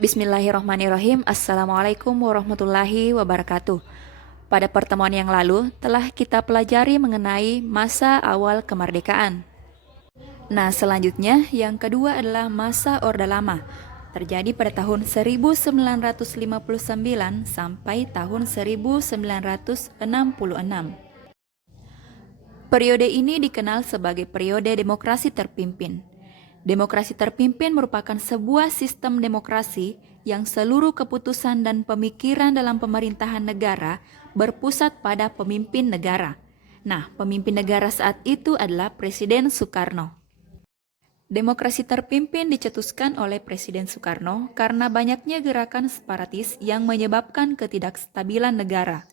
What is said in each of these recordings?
Bismillahirrahmanirrahim. Assalamualaikum warahmatullahi wabarakatuh. Pada pertemuan yang lalu telah kita pelajari mengenai masa awal kemerdekaan. Nah, selanjutnya yang kedua adalah masa Orde Lama. Terjadi pada tahun 1959 sampai tahun 1966. Periode ini dikenal sebagai periode demokrasi terpimpin. Demokrasi terpimpin merupakan sebuah sistem demokrasi yang seluruh keputusan dan pemikiran dalam pemerintahan negara berpusat pada pemimpin negara. Nah, pemimpin negara saat itu adalah Presiden Soekarno. Demokrasi terpimpin dicetuskan oleh Presiden Soekarno karena banyaknya gerakan separatis yang menyebabkan ketidakstabilan negara.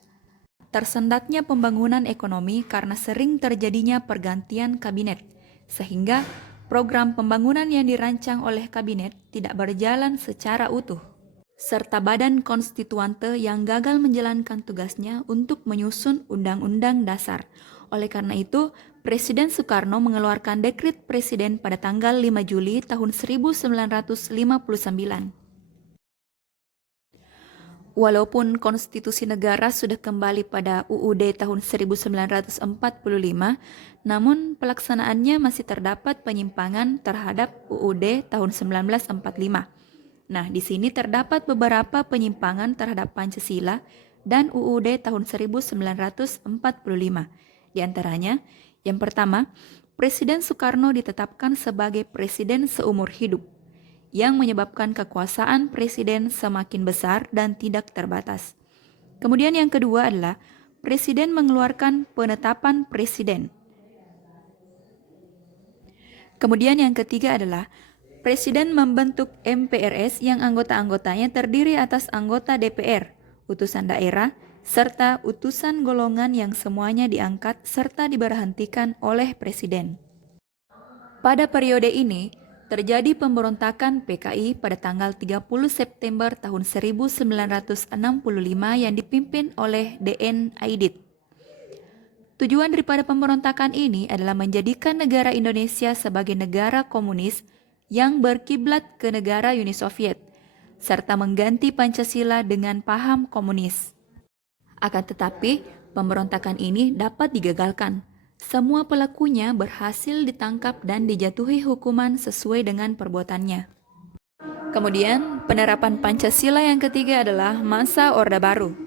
Tersendatnya pembangunan ekonomi karena sering terjadinya pergantian kabinet, sehingga program pembangunan yang dirancang oleh kabinet tidak berjalan secara utuh, serta badan konstituante yang gagal menjalankan tugasnya untuk menyusun undang-undang dasar. Oleh karena itu, Presiden Soekarno mengeluarkan dekret presiden pada tanggal 5 Juli tahun 1959. Walaupun konstitusi negara sudah kembali pada UUD tahun 1945, namun pelaksanaannya masih terdapat penyimpangan terhadap UUD tahun 1945. Nah, di sini terdapat beberapa penyimpangan terhadap Pancasila dan UUD tahun 1945. Di antaranya, yang pertama, Presiden Soekarno ditetapkan sebagai presiden seumur hidup, yang menyebabkan kekuasaan presiden semakin besar dan tidak terbatas. Kemudian yang kedua adalah presiden mengeluarkan penetapan presiden. Kemudian yang ketiga adalah presiden membentuk MPRS yang anggota-anggotanya terdiri atas anggota DPR, utusan daerah, serta utusan golongan yang semuanya diangkat serta diberhentikan oleh presiden. Pada periode ini, terjadi pemberontakan PKI pada tanggal 30 September tahun 1965 yang dipimpin oleh DN Aidit. Tujuan daripada pemberontakan ini adalah menjadikan negara Indonesia sebagai negara komunis yang berkiblat ke negara Uni Soviet, serta mengganti Pancasila dengan paham komunis. Akan tetapi, pemberontakan ini dapat digagalkan. Semua pelakunya berhasil ditangkap dan dijatuhi hukuman sesuai dengan perbuatannya. Kemudian, penerapan Pancasila yang ketiga adalah masa Orde Baru.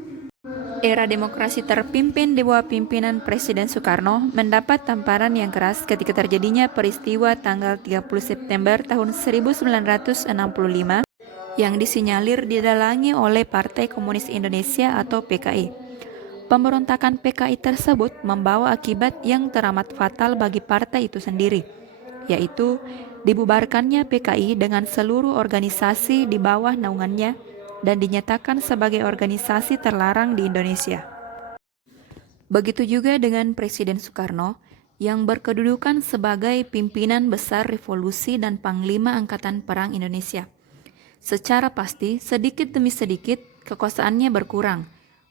Era demokrasi terpimpin di bawah pimpinan Presiden Soekarno mendapat tamparan yang keras ketika terjadinya peristiwa tanggal 30 September tahun 1965 yang disinyalir didalangi oleh Partai Komunis Indonesia atau PKI. Pemberontakan PKI tersebut membawa akibat yang teramat fatal bagi partai itu sendiri, yaitu dibubarkannya PKI dengan seluruh organisasi di bawah naungannya dan dinyatakan sebagai organisasi terlarang di Indonesia. Begitu juga dengan Presiden Soekarno yang berkedudukan sebagai pimpinan besar revolusi dan Panglima Angkatan Perang Indonesia. Secara pasti, sedikit demi sedikit kekuasaannya berkurang,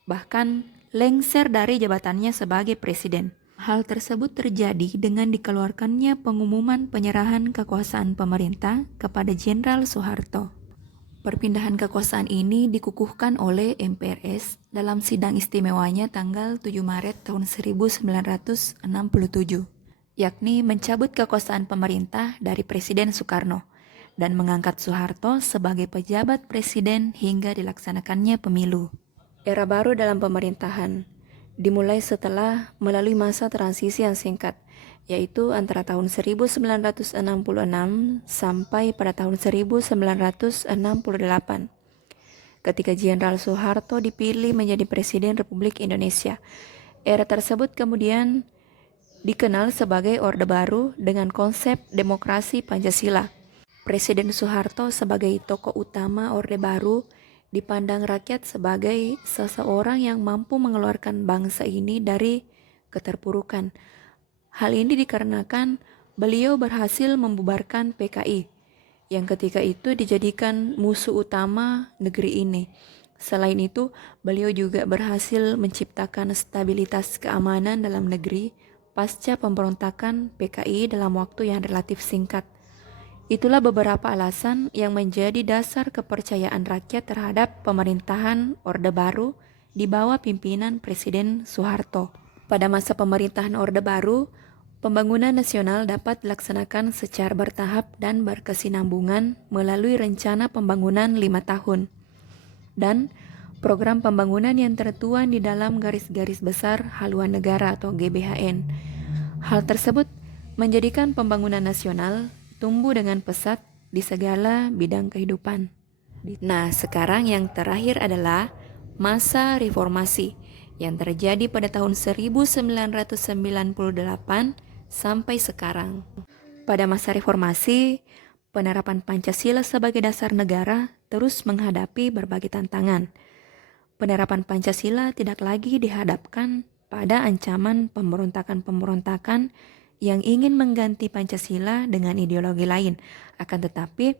bahkan lengser dari jabatannya sebagai presiden. Hal tersebut terjadi dengan dikeluarkannya pengumuman penyerahan kekuasaan pemerintah kepada Jenderal Soeharto. Perpindahan kekuasaan ini dikukuhkan oleh MPRS dalam sidang istimewanya tanggal 7 Maret tahun 1967, yakni mencabut kekuasaan pemerintah dari Presiden Soekarno dan mengangkat Soeharto sebagai pejabat presiden hingga dilaksanakannya pemilu. Era baru dalam pemerintahan dimulai setelah melalui masa transisi yang singkat, yaitu antara tahun 1966 sampai pada tahun 1968, ketika Jenderal Soeharto dipilih menjadi Presiden Republik Indonesia. Era tersebut kemudian dikenal sebagai Orde Baru dengan konsep demokrasi Pancasila. Presiden Soeharto sebagai tokoh utama Orde Baru dipandang rakyat sebagai seseorang yang mampu mengeluarkan bangsa ini dari keterpurukan. Hal ini dikarenakan beliau berhasil membubarkan PKI, yang ketika itu dijadikan musuh utama negeri ini. Selain itu, beliau juga berhasil menciptakan stabilitas keamanan dalam negeri pasca pemberontakan PKI dalam waktu yang relatif singkat. Itulah beberapa alasan yang menjadi dasar kepercayaan rakyat terhadap pemerintahan Orde Baru di bawah pimpinan Presiden Soeharto. Pada masa pemerintahan Orde Baru, pembangunan nasional dapat dilaksanakan secara bertahap dan berkesinambungan melalui rencana pembangunan 5 tahun dan program pembangunan yang tertuang di dalam garis-garis besar haluan negara atau GBHN. Hal tersebut menjadikan pembangunan nasional tumbuh dengan pesat di segala bidang kehidupan. Nah, sekarang yang terakhir adalah masa reformasi yang terjadi pada tahun 1998 sampai sekarang. Pada masa reformasi, penerapan Pancasila sebagai dasar negara terus menghadapi berbagai tantangan. Penerapan Pancasila tidak lagi dihadapkan pada ancaman pemberontakan-pemberontakan yang ingin mengganti Pancasila dengan ideologi lain, akan tetapi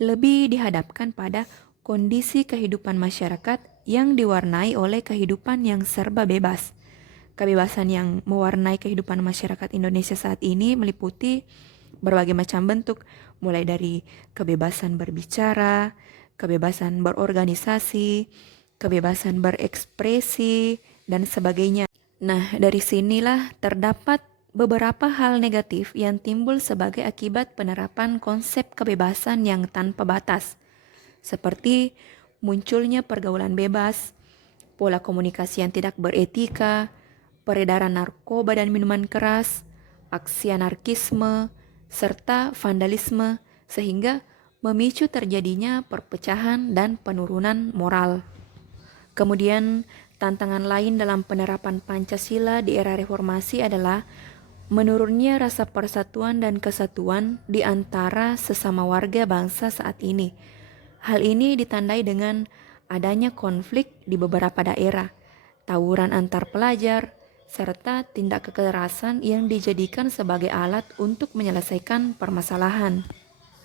lebih dihadapkan pada kondisi kehidupan masyarakat yang diwarnai oleh kehidupan yang serba bebas. Kebebasan yang mewarnai kehidupan masyarakat Indonesia saat ini meliputi berbagai macam bentuk, mulai dari kebebasan berbicara, kebebasan berorganisasi, kebebasan berekspresi, dan sebagainya. Nah, dari sinilah terdapat beberapa hal negatif yang timbul sebagai akibat penerapan konsep kebebasan yang tanpa batas, seperti munculnya pergaulan bebas, pola komunikasi yang tidak beretika, peredaran narkoba dan minuman keras, aksi anarkisme, serta vandalisme, sehingga memicu terjadinya perpecahan dan penurunan moral. Kemudian, tantangan lain dalam penerapan Pancasila di era reformasi adalah menurunnya rasa persatuan dan kesatuan di antara sesama warga bangsa saat ini. Hal ini ditandai dengan adanya konflik di beberapa daerah, tawuran antar pelajar, serta tindak kekerasan yang dijadikan sebagai alat untuk menyelesaikan permasalahan.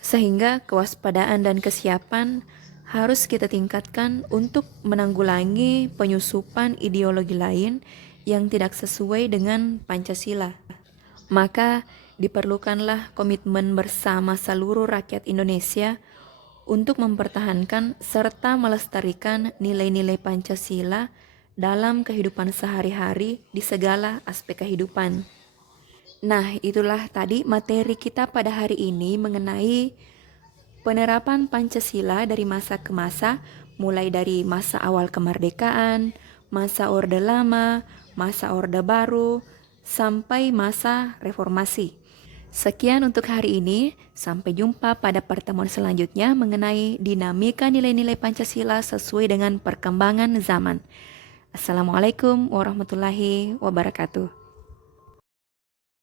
Sehingga kewaspadaan dan kesiapan harus kita tingkatkan untuk menanggulangi penyusupan ideologi lain yang tidak sesuai dengan Pancasila. Maka diperlukanlah komitmen bersama seluruh rakyat Indonesia untuk mempertahankan serta melestarikan nilai-nilai Pancasila dalam kehidupan sehari-hari di segala aspek kehidupan. Nah, itulah tadi materi kita pada hari ini mengenai penerapan Pancasila dari masa ke masa, mulai dari masa awal kemerdekaan, masa Orde Lama, masa Orde Baru, sampai masa reformasi. Sekian untuk hari ini, sampai jumpa pada pertemuan selanjutnya mengenai dinamika nilai-nilai Pancasila sesuai dengan perkembangan zaman. Assalamualaikum warahmatullahi wabarakatuh.